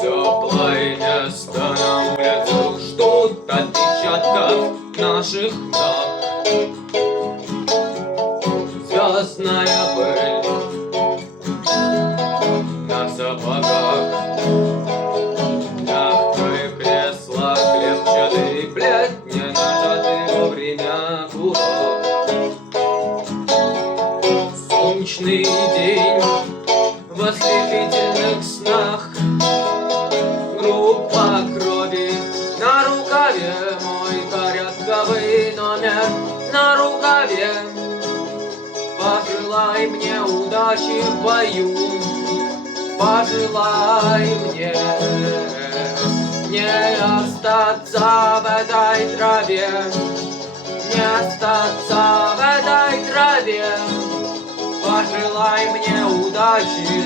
Теплое место на улицах ждут отпечатков наших ног. Звездная пыль на сапогах, мягкое кресло, клетчатый плед, не нажатый вовремя курок. Солнечный день в ослепительных снах, группа крови на рукаве, мой порядковый номер на рукаве. Пожелай мне удачи в бою, пожелай мне не остаться в этой траве, не остаться в этой траве. Пожелай мне удачи